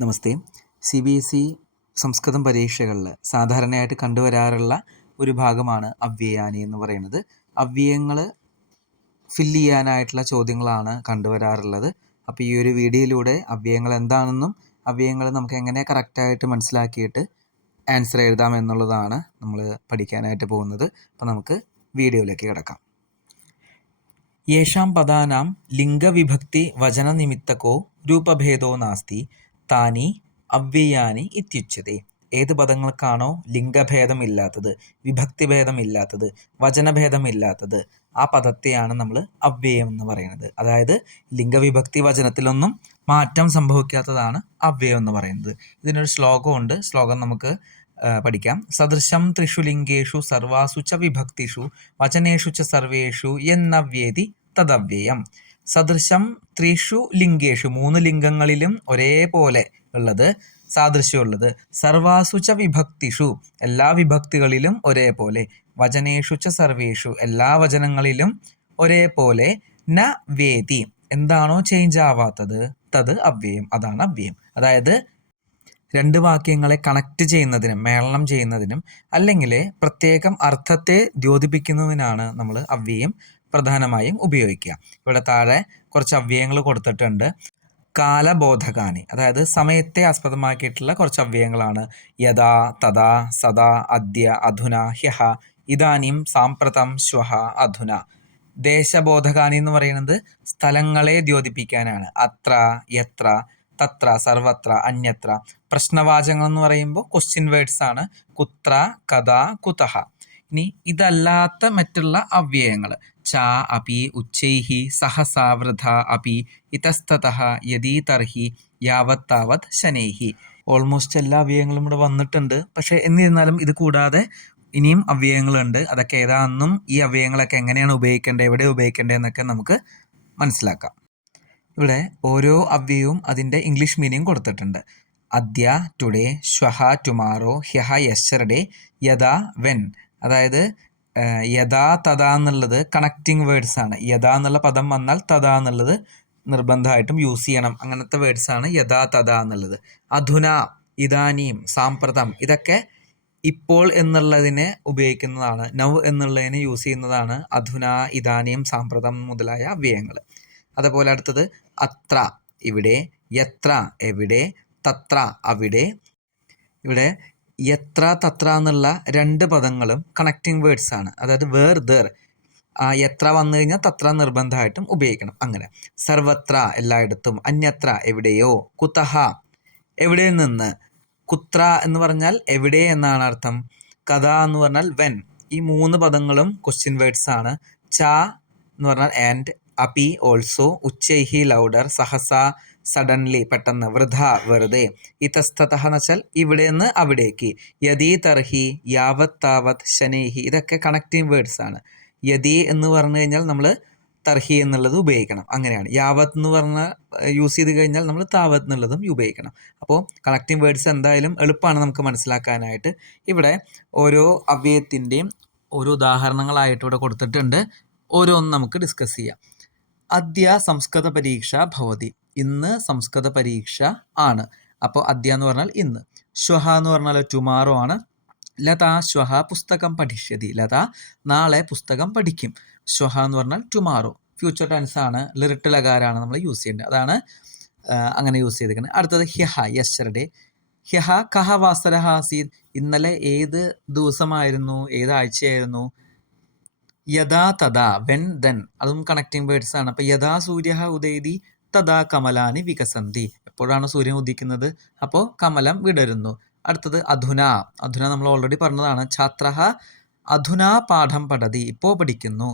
നമസ്തേ. CBSE സംസ്കൃതം പരീക്ഷകളിൽ സാധാരണയായിട്ട് കണ്ടുവരാറുള്ള ഒരു ഭാഗമാണ് അവ്യയാനി എന്ന് പറയുന്നത്. അവ്യയങ്ങൾ ഫില്ല് ചെയ്യാനായിട്ടുള്ള ചോദ്യങ്ങളാണ് കണ്ടുവരാറുള്ളത്. അപ്പോൾ ഈ ഒരു വീഡിയോയിലൂടെ അവ്യയങ്ങൾ എന്താണെന്നും അവ്യയങ്ങൾ നമുക്ക് എങ്ങനെ കറക്റ്റായിട്ട് മനസ്സിലാക്കിയിട്ട് ആൻസർ എഴുതാം എന്നുള്ളതാണ് നമ്മൾ പഠിക്കാനായിട്ട് പോകുന്നത്. അപ്പോൾ നമുക്ക് വീഡിയോയിലേക്ക് കിടക്കാം. യേഷാം പദാനാം ലിംഗവിഭക്തി വചനനിമിത്തകോ രൂപഭേദോ നാസ്തി താനി അവ്യയാനി ഇത്യുച്യത്തെ. ഏത് പദങ്ങൾക്കാണോ ലിംഗഭേദമില്ലാത്തത്, വിഭക്തിഭേദമില്ലാത്തത്, വചനഭേദമില്ലാത്തത്, ആ പദത്തെയാണ് നമ്മൾ അവ്യയം എന്ന് പറയുന്നത്. അതായത് ലിംഗവിഭക്തി വചനത്തിലൊന്നും മാറ്റം സംഭവിക്കാത്തതാണ് അവ്യയം എന്ന് പറയുന്നത്. ഇതിനൊരു ശ്ലോകമുണ്ട്. ശ്ലോകം നമുക്ക് പഠിക്കാം. സദൃശം ത്രിഷു ലിംഗേഷു സർവാസു ച വിഭക്തിഷു വചനേഷു ച സർവേഷു എന്നവ്യേതി തദവ്യയം. സദൃശം ത്രിഷു ലിംഗേഷു, 3 ലിംഗങ്ങളിലും ഒരേപോലെ ഉള്ളത്, സാദൃശ്യമുള്ളത്. സർവാസു ച വിഭക്തിഷു, എല്ലാ വിഭക്തികളിലും ഒരേപോലെ. വചനേഷു ച സർവേഷു, എല്ലാ വചനങ്ങളിലും ഒരേപോലെ. ന വേതി, എന്താണോ ചേഞ്ച് ആവാത്തത്, തത് അവ്യയം, അതാണ് അവ്യയം. അതായത് 2 വാക്യങ്ങളെ കണക്ട് ചെയ്യുന്നതിനും മേളനം ചെയ്യുന്നതിനും അല്ലെങ്കിൽ പ്രത്യേകം അർത്ഥത്തെ ദ്യോതിപ്പിക്കുന്നതിനാണ് നമ്മൾ അവ്യയം പ്രധാനമായും ഉപയോഗിക്കുക. ഇവിടെ താഴെ കുറച്ച് അവ്യയങ്ങൾ കൊടുത്തിട്ടുണ്ട്. കാലബോധകാനി, അതായത് സമയത്തെ ആസ്പദമാക്കിയിട്ടുള്ള കുറച്ച് അവ്യയങ്ങളാണ്. യഥാ, തഥാ, സദാ, അദ്യ, അധുന, ഹ്യഹ, ഇദാനീം, സാമ്പ്രതം, ശ്വഹ, അധുന. ദേശബോധകാനി എന്ന് പറയുന്നത് സ്ഥലങ്ങളെ ദ്യോതിപ്പിക്കാനാണ്. അത്ര, യത്ര, തത്ര, സർവത്ര, അന്യത്ര. പ്രശ്നവാചകങ്ങൾ എന്ന് പറയുമ്പോൾ ക്വസ്റ്റ്യൻ വേർഡ്സ് ആണ്. കുത്ര, കഥ, കുതഹ. ഇനി ഇതല്ലാത്ത മറ്റുള്ള അവ്യയങ്ങൾ ച, അപി, ഉച്ചൈഹി, സഹസാ, വൃഥ, അപി, ഇതസ്തതഃ, യദി, തർഹി, യാവത്, താവത്, ശനൈഹി. ഓൾമോസ്റ്റ് എല്ലാ അവ്യയങ്ങളും ഇവിടെ വന്നിട്ടുണ്ട്. പക്ഷേ എന്നിരുന്നാലും ഇത് കൂടാതെ ഇനിയും അവ്യയങ്ങളുണ്ട്. അതൊക്കെ ഏതാണെന്നും ഈ അവ്യയങ്ങളൊക്കെ എങ്ങനെയാണ് ഉപയോഗിക്കേണ്ടത്, എവിടെ ഉപയോഗിക്കേണ്ടത് എന്നൊക്കെ നമുക്ക് മനസ്സിലാക്കാം. ഇവിടെ ഓരോ അവ്യയവും അതിൻ്റെ ഇംഗ്ലീഷ് മീനിങ് കൊടുത്തിട്ടുണ്ട്. അദ്യ, ടുഡേ, ശ്വഹ, ടുമാറോ, ഹ്യഹ, യെസ്റ്റർഡേ, യഥാ, വെൻ. അതായത് യഥാ, തഥാ എന്നുള്ളത് കണക്റ്റിംഗ് വേർഡ്സ് ആണ്. യഥാ എന്നുള്ള പദം വന്നാൽ തഥാ എന്നുള്ളത് നിർബന്ധമായിട്ടും യൂസ് ചെയ്യണം. അങ്ങനത്തെ വേർഡ്സ് ആണ് യഥാ, തഥാ എന്നുള്ളത്. അധുന, ഇദാനീം, സാമ്പ്രതം, ഇതൊക്കെ ഇപ്പോൾ എന്നുള്ളതിനെ ഉപയോഗിക്കുന്നതാണ്. നൗ എന്നുള്ളതിനെ യൂസ് ചെയ്യുന്നതാണ് അധുന, ഇദാനീം, സാമ്പ്രതം മുതലായ അവ്യയങ്ങൾ. അതുപോലെ അടുത്തത് അത്ര, ഇവിടെ, യത്ര, എവിടെ, തത്ര, അവിടെ. ഇവിടെ യത്ര, തത്ര എന്നുള്ള 2 പദങ്ങളും കണക്റ്റിംഗ് വേർഡ്സ് ആണ്. അതായത് വേർ, ദർ. യത്ര വന്നു കഴിഞ്ഞാൽ തത്ര നിർബന്ധമായിട്ടും ഉപയോഗിക്കണം. അങ്ങനെ സർവത്ര, എല്ലായിടത്തും. അന്യത്ര, എവിടെയോ. കുതഹ, എവിടെ നിന്ന്. കുത്ര എന്ന് പറഞ്ഞാൽ എവിടെ എന്നാണ് അർത്ഥം. കഥ എന്ന് പറഞ്ഞാൽ വെൻ. ഈ 3 പദങ്ങളും ക്വസ്റ്റ്യൻ വേർഡ്സ് ആണ്. ച എന്ന് പറഞ്ഞാൽ ആൻഡ്, അപി ഓൾസോ, ഉച്ചൈഹി ലൗഡർ, സഹസ സഡൻലി പെട്ടെന്ന്, വൃഥ വെറുതെ, ഇതസ്തതഃ എന്ന് വെച്ചാൽ ഇവിടെ നിന്ന് അവിടേക്ക്, യദി, തർഹി, യാവത്, താവത്, ശനൈഹി. ഇതൊക്കെ കണക്റ്റിംഗ് വേർഡ്സ് ആണ്. യദി എന്ന് പറഞ്ഞു കഴിഞ്ഞാൽ നമ്മൾ തർഹി എന്നുള്ളത് ഉപയോഗിക്കണം. അങ്ങനെയാണ്. യാവത് എന്ന് പറഞ്ഞാൽ യൂസ് ചെയ്ത് കഴിഞ്ഞാൽ നമ്മൾ താവത് എന്നുള്ളതും ഉപയോഗിക്കണം. അപ്പോൾ കണക്റ്റിംഗ് വേർഡ്സ് എന്തായാലും എളുപ്പമാണ് നമുക്ക് മനസ്സിലാക്കാനായിട്ട്. ഇവിടെ ഓരോ അവ്യയത്തിൻ്റെയും ഓരോ ഉദാഹരണങ്ങളായിട്ട് ഇവിടെ കൊടുത്തിട്ടുണ്ട്. ഓരോന്നും നമുക്ക് ഡിസ്കസ് ചെയ്യാം. അദ്യ സംസ്കൃത പരീക്ഷ ഭവതി, ഇന്ന് സംസ്കൃത പരീക്ഷ ആണ്. അപ്പോൾ അദ്യ എന്ന് പറഞ്ഞാൽ ഇന്ന്. ശ്വഹ എന്ന് പറഞ്ഞാൽ ടുമാറോ ആണ്. ലത ശ്വഹ പുസ്തകം പഠിഷ്യതി, ലത നാളെ പുസ്തകം പഠിക്കും. ശ്വഹ എന്ന് പറഞ്ഞാൽ ടുമാറോ, ഫ്യൂച്ചർ ടെൻസ് ആണ്. ലിറിട്ട് ലകാരാണ് നമ്മൾ യൂസ് ചെയ്യേണ്ടത്. അതാണ് അങ്ങനെ യൂസ് ചെയ്തിരിക്കുന്നത്. അടുത്തത് ഹ്യഹ, യെസ്റ്റർഡേ. ഹ്യഹ കഹ വാസരഹ ആസീത്, ഇന്നലെ ഏത് ദിവസമായിരുന്നു, ഏത് ആഴ്ചയായിരുന്നു. യഥാ, തഥാ, വെൻ, ദെൻ, അതും കണക്റ്റിംഗ് വേർഡ്സ് ആണ്. അപ്പോൾ യഥാ സൂര്യ ഉദയതി തഥാ കമലാനി വികസന്തി, എപ്പോഴാണ് സൂര്യൻ ഉദിക്കുന്നത്, അപ്പോൾ കമലം വിടരുന്നു. അടുത്തത് അധുന. അധുന നമ്മൾ ഓൾറെഡി പറഞ്ഞതാണ്. ഛാത്രഃ അധുനാ പാഠം പഠതി, ഇപ്പോൾ പഠിക്കുന്നു.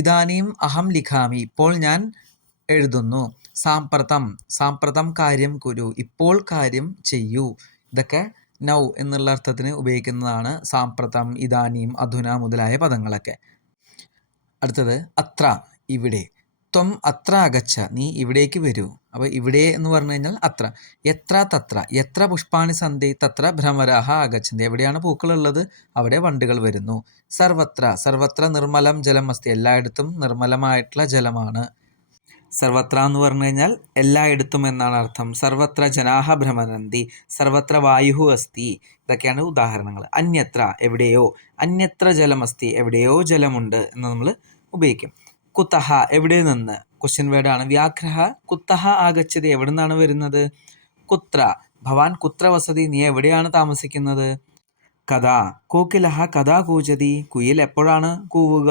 ഇദാനീം അഹം ലിഖാമി, ഇപ്പോൾ ഞാൻ എഴുതുന്നു. സാമ്പ്രതം, സാമ്പ്രതം കാര്യം കുരു, ഇപ്പോൾ കാര്യം ചെയ്യൂ. ഇതൊക്കെ നൗ എന്നുള്ള അർത്ഥത്തിന് ഉപയോഗിക്കുന്നതാണ്. സാമ്പ്രതം, ഇദാനീം, അധുന മുതലായ പദങ്ങളൊക്കെ. അടുത്തത് അത്ര, ഇവിടെ. ത്വം അത്ര അഗച്ഛ, നീ ഇവിടേക്ക് വരൂ. അപ്പോൾ ഇവിടെ എന്ന് പറഞ്ഞു കഴിഞ്ഞാൽ അത്ര. എത്ര, തത്ര, എത്ര പുഷ്പാണി സന്തി തത്ര ഭ്രമരാഹ ആഗച്ഛന്തി, എവിടെയാണ് പൂക്കളുള്ളത് അവിടെ വണ്ടുകൾ വരുന്നു. സർവത്ര, സർവത്ര നിർമ്മലം ജലം അസ്തി, എല്ലായിടത്തും നിർമ്മലമായിട്ടുള്ള ജലമാണ്. സർവത്ര എന്ന് പറഞ്ഞു കഴിഞ്ഞാൽ എല്ലായിടത്തും എന്നാണ് അർത്ഥം. സർവത്ര ജനാഹ ഭ്രമരന്തി, സർവത്ര വായു അസ്തി, ഇതൊക്കെയാണ് ഉദാഹരണങ്ങൾ. അന്യത്ര എവിടെയോ, അന്യത്ര ജലമസ്തി എവിടെയോ ജലമുണ്ട് എന്ന് നമ്മൾ ഉപയോഗിക്കും. കുതഹ എവിടെ നിന്ന്, ക്വസ്റ്റ്യൻ വേർഡാണ്. വ്യാഘ്രഹ കുത്തഹ ആഗച്ഛതി എവിടെ നിന്നാണ് വരുന്നത്. കുത്ര ഭവാൻ കുത്ര വസതി നീ എവിടെയാണ് താമസിക്കുന്നത്. കഥാ കോകിലഹ കഥാ കൂജതി കുയിൽ എപ്പോഴാണ് കൂവുക.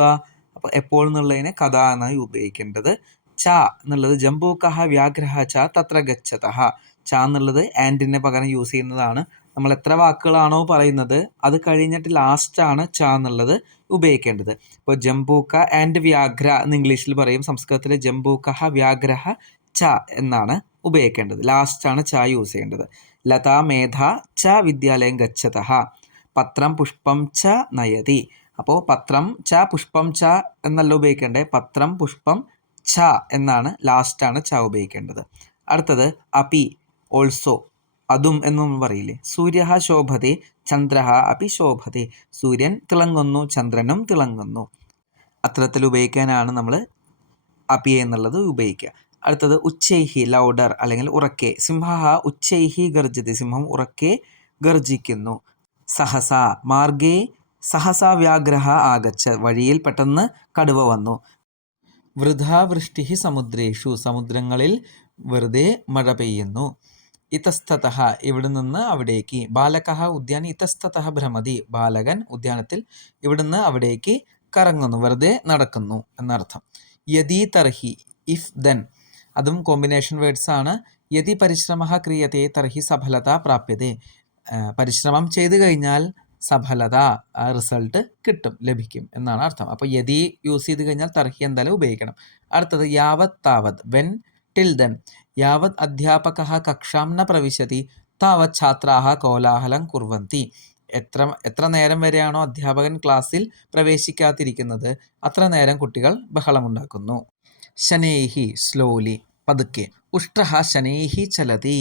അപ്പോൾ എപ്പോൾ എന്നുള്ളതിനെ കഥ എന്നായി ഉപയോഗിക്കേണ്ടത്. ച എന്നുള്ളത് ജംബൂകഹ വ്യാഘ്രഹ ച തത്ര ഗച്ഛതഃ. ച എന്നുള്ളത് ആൻഡിനെ പകരം യൂസ് ചെയ്യുന്നതാണ്. നമ്മൾ എത്ര വാക്കുകളാണോ പറയുന്നത് അത് കഴിഞ്ഞിട്ട് ലാസ്റ്റാണ് ച എന്നുള്ളത് ഉപയോഗിക്കേണ്ടത്. ഇപ്പോൾ ജംബൂക ആൻഡ് വ്യാഘ്ര എന്ന് ഇംഗ്ലീഷിൽ പറയും. സംസ്കൃതത്തിൽ ജംബൂകഹ വ്യാഘ്രഹ ച എന്നാണ് ഉപയോഗിക്കേണ്ടത്. ലാസ്റ്റാണ് ച യൂസ് ചെയ്യേണ്ടത്. ലതാ മേധ ച വിദ്യാലയം ഗച്ഛതഃ. പത്രം പുഷ്പം ച നയതി. അപ്പോൾ പത്രം ച പുഷ്പം ച എന്നല്ല ഉപയോഗിക്കേണ്ടത്. പത്രം പുഷ്പം ച എന്നാണ്, ലാസ്റ്റാണ് ച ഉപയോഗിക്കേണ്ടത്. അടുത്തത് അപി ഓൾസോ, അതും എന്ന് നമ്മൾ പറയില്ലേ. സൂര്യ ശോഭത്തെ ചന്ദ്ര അപി ശോഭത്തെ. സൂര്യൻ തിളങ്ങുന്നു ചന്ദ്രനും തിളങ്ങുന്നു. അത്തരത്തിൽ ഉപയോഗിക്കാനാണ് നമ്മൾ അപി എന്നുള്ളത് ഉപയോഗിക്കുക. അടുത്തത് ഉച്ചൈഹി ലൗഡർ അല്ലെങ്കിൽ ഉറക്കെ. സിംഹ ഉച്ചൈഹി ഗർജതി, സിംഹം ഉറക്കെ ഗർജിക്കുന്നു. സഹസ മാർഗേ സഹസ വ്യാഘ്രഹ ആഗച്ഛ, വഴിയിൽ പെട്ടെന്ന് കടുവ വന്നു. വൃഥാ വൃഷ്ടി സമുദ്രേഷു, സമുദ്രങ്ങളിൽ വെറുതെ മഴ പെയ്യുന്നു. ഇതസ്തതഃ ഇവിടെ നിന്ന് അവിടേക്ക്. ബാലകഃ ഉദ്യാനി ഇതസ്തതഃ ഭ്രമതി, ബാലകൻ ഉദ്യാനത്തിൽ ഇവിടുന്ന് അവിടേക്ക് കറങ്ങുന്നു, വെറുതെ നടക്കുന്നു എന്നർത്ഥം. യതി തർഹി ഇഫ് ദെൻ, അതും കോമ്പിനേഷൻ വേർഡ്സ് ആണ്. യതി പരിശ്രമഃ ക്രിയത്തെ തർഹി സഫലത പ്രാപ്യത്തെ. പരിശ്രമം ചെയ്തു കഴിഞ്ഞാൽ സഫലത, ആ റിസൾട്ട് കിട്ടും, ലഭിക്കും എന്നാണ് അർത്ഥം. അപ്പോൾ യതി യൂസ് ചെയ്ത് കഴിഞ്ഞാൽ തർഹി എന്തായാലും ഉപയോഗിക്കണം. അടുത്തത് യാവത് താവത്, വെൻ ടിൽ ദെൻ. യാവത് അധ്യാപകഃ കക്ഷാം ന പ്രവിശതി താവത് ഛാത്രാഃ കോലാഹലം കുർവന്തി. എത്ര നേരം വരെയാണോ അധ്യാപകൻ ക്ലാസ്സിൽ പ്രവേശിക്കാതിരിക്കുന്നത് അത്ര നേരം കുട്ടികൾ ബഹളമുണ്ടാക്കുന്നു. ശനൈഹി സ്ലോലി, പതുക്കെ. ഉഷ്ട്രഹ ശനൈഹി ചലതി.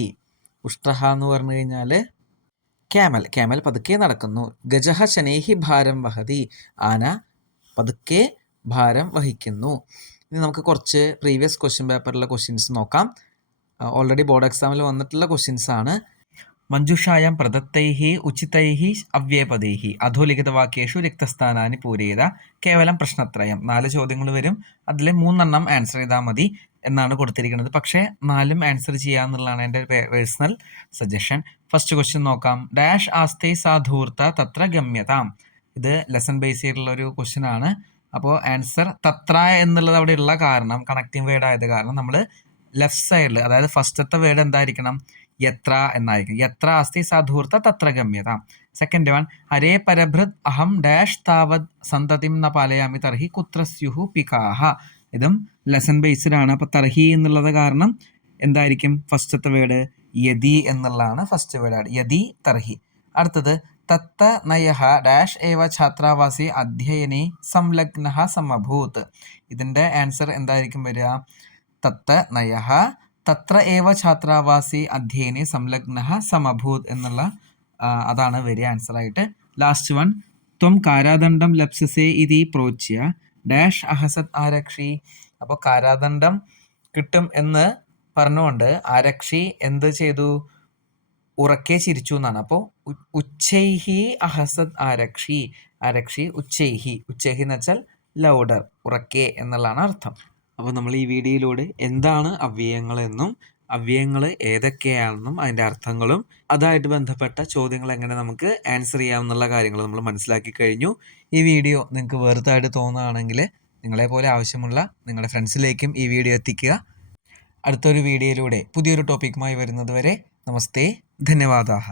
ഉഷ്ട്രഹ എന്ന് പറഞ്ഞു കഴിഞ്ഞാൽ ക്യാമൽ, ക്യാമൽ പതുക്കെ നടക്കുന്നു. ഗജഹ ശനൈഹി ഭാരം വഹതി, ആന പതുക്കെ ഭാരം വഹിക്കുന്നു. ഇനി നമുക്ക് കുറച്ച് പ്രീവിയസ് ക്വസ്റ്റ്യൻ പേപ്പറിലെ ക്വസ്റ്റ്യൻസ് നോക്കാം. ഓൾറെഡി ബോർഡ് എക്സാമിൽ വന്നിട്ടുള്ള ക്വസ്റ്റ്യൻസ് ആണ്. മഞ്ജുഷായാം പ്രദത്തൈഹി ഉചിതൈഹി അവ്യയപദൈഹി അധോലിഖിതവാക്യേഷു റിക്തസ്ഥാനാനി പൂരയിത കേവലം പ്രശ്നത്രയം. 4 ചോദ്യങ്ങൾ വരും, അതിൽ 3 ആൻസർ ചെയ്താൽ മതി എന്നാണ് കൊടുത്തിരിക്കുന്നത്. പക്ഷേ 4 ആൻസർ ചെയ്യാന്നുള്ളതാണ് എൻ്റെ പേഴ്സണൽ സജഷൻ. ഫസ്റ്റ് ക്വസ്റ്റ്യൻ നോക്കാം. ഡാഷ് ആസ്തേ സാധൂർത്ത തത്ര ഗമ്യതാം. ഇത് ലെസൺ ബേസ് ചെയ്തിട്ടുള്ള ഒരു ക്വസ്റ്റ്യൻ ആണ്. അപ്പോൾ ആൻസർ തത്ര എന്നുള്ളത് അവിടെ ഉള്ള കാരണം, കണക്റ്റിംഗ് വേർഡ് ആയത് കാരണം നമ്മൾ ലെഫ്റ്റ് സൈഡിൽ, അതായത് ഫസ്റ്റത്തെ വേർഡ് എന്തായിരിക്കണം, യത്ര എന്നായിരിക്കും. യത്ര അസ്തി സാധൂർത്ത തത്ര ഗമ്യത. സെക്കൻഡ് വൺ, ഹരേ പരഭൃത് അഹം ഡാഷ് താവത് സന്തതിം ന പാലയാമി തർഹി കുത്ര സ്യുഹു പികാഹ. ഇതും ലെസൺ ബേസ്ഡ് ആണ്. അപ്പോൾ തർഹി എന്നുള്ളത് കാരണം എന്തായിരിക്കും ഫസ്റ്റത്തെ വേർഡ്, യതി എന്നുള്ളതാണ് ഫസ്റ്റ് വേർഡ്, യതി തർഹി. അടുത്തത് തത്ത നയഹ ഡാഷ് ഏവ ഛാത്രാവാസി അധ്യയനെ സംലഗ്നഃ സമഭൂത്. ഇതിൻ്റെ ആൻസർ എന്തായിരിക്കും വരിക, തത്ത നയഹ തത്ര ഏവ ഛാത്രാവാസി അധ്യയനെ സംലഗ്നഃ സമഭൂത് എന്നുള്ള അതാണ് വരിക ആൻസറായിട്ട്. ലാസ്റ്റ് വൺ, ത്വം കാരാദണ്ഡം ലപ്സ്യസേ ഇതി പ്രോച്യ ഡാഷ് അഹസത് ആരക്ഷി. അപ്പോൾ കാരാദണ്ഡം കിട്ടും എന്ന് പറഞ്ഞുകൊണ്ട് ആരക്ഷി എന്ത് ചെയ്തു, ഉറക്കെ ചിരിച്ചു എന്നാണ്. അപ്പോൾ ഉച്ചൈഹി അഹസത് ആരക്ഷി, ആരക്ഷി ഉച്ചൈഹി, ഉച്ചൈഹി എന്ന് വെച്ചാൽ ലൗഡർ, ഉറക്കെ എന്നുള്ളതാണ് അർത്ഥം. അപ്പോൾ നമ്മൾ ഈ വീഡിയോയിലൂടെ എന്താണ് അവ്യയങ്ങളെന്നും അവ്യയങ്ങൾ ഏതൊക്കെയാണെന്നും അതിൻ്റെ അർത്ഥങ്ങളും അതായിട്ട് ബന്ധപ്പെട്ട ചോദ്യങ്ങൾ എങ്ങനെ നമുക്ക് ആൻസർ ചെയ്യാമെന്നുള്ള കാര്യങ്ങൾ നമ്മൾ മനസ്സിലാക്കി കഴിഞ്ഞു. ഈ വീഡിയോ നിങ്ങൾക്ക് വെറുതായിട്ട് തോന്നുകയാണെങ്കിൽ നിങ്ങളെപ്പോലെ ആവശ്യമുള്ള നിങ്ങളുടെ ഫ്രണ്ട്സിലേക്കും ഈ വീഡിയോ എത്തിക്കുക. അടുത്തൊരു വീഡിയോയിലൂടെ പുതിയൊരു ടോപ്പിക്കുമായി വരുന്നത് വരെ നമസ്തേ, ധന്യവാദാഹ.